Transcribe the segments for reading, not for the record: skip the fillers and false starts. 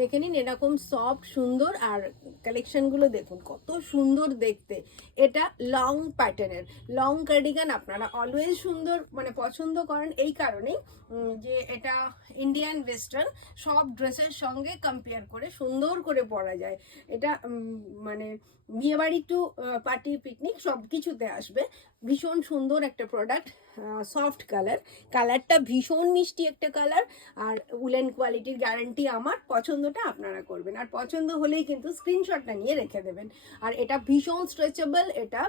দেখে নিন, এরকম সফট সুন্দর। আর কালেকশনগুলো দেখুন কত সুন্দর দেখতে। এটা লং প্যাটার্নের লং কার্ডিগান, আপনারা অলওয়েজ সুন্দর মানে পছন্দ করেন এই কারণেই যে এটা ইন্ডিয়ান ওয়েস্টার্ন সব ড্রেসের সঙ্গে কম্পেয়ার করে সুন্দর করে পরা যায়। এটা মানে বিয়েবাড়ি টু পার্টি পিকনিক সব কিছুতে আসবে। ভীষণ সুন্দর একটা প্রোডাক্ট, সফট কালারটা ভীষণ মিষ্টি একটা কালার। আর উলেন কোয়ালিটির গ্যারান্টি আমার, পছন্দটা আপনারা করবেন। আর পছন্দ হলেই কিন্তু স্ক্রিনশটটা নিয়ে রেখে দেবেন। আর এটা ভীষণ স্ট্রেচেবল, এটা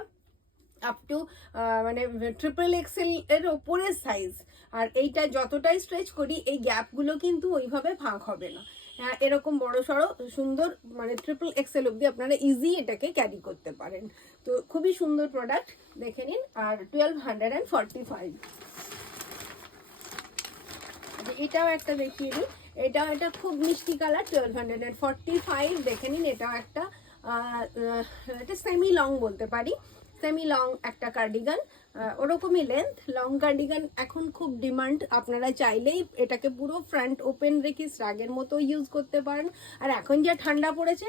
আপ টু মানে ট্রিপল এক্সেল এর ওপরে সাইজ। আর এইটা যতটাই স্ট্রেচ করি এই গ্যাপগুলো কিন্তু ওইভাবে ভাগ হবে না। এরকম বড় সড়ো সুন্দর মানে ট্রিপল এক্সেল অব্দি আপনারা ইজি এটাকে ক্যারি করতে পারেন। তো খুবই সুন্দর প্রোডাক্ট, দেখে নিন। আর 1245। এটাও একটা দেখিয়ে দিই, এটা খুব মিষ্টি কালার, 1245। দেখে নিন, এটাও একটা এটা সেমি লং বলতে পারি, সেমি লং একটা কার্ডিগান, ওরকমই লেন্থ। লং কার্ডিগান এখন খুব ডিমান্ড, আপনারা চাইলেই এটাকে পুরো ফ্রন্ট ওপেন রেখে স্ট্রাগের মতো ইউজ করতে পারেন। আর এখন যা ঠান্ডা পড়েছে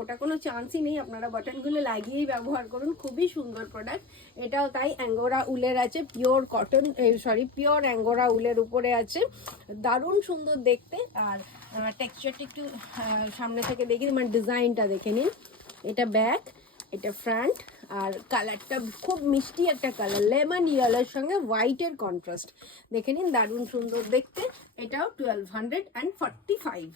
ওটা কোনো চান্সই নেই, আপনারা বাটনগুলো লাগিয়েই ব্যবহার করুন। খুবই সুন্দর প্রোডাক্ট। এটাও তাই অ্যাঙ্গোরা উলের আছে, পিওর কটন পিওর অ্যাঙ্গোরা উলের উপরে আছে, দারুণ সুন্দর দেখতে। আর টেক্সচারটা একটু সামনে থেকে দেখি, মানে ডিজাইনটা দেখে নিন। এটা ব্যাক, এটা ফ্রন্ট। আর কালারটা খুব মিষ্টি একটা কালার, লেমন ইয়েলোর সঙ্গে হোয়াইটের কন্ট্রাস্ট। দেখে নিন, দারুণ সুন্দর দেখতে। এটাও 1245।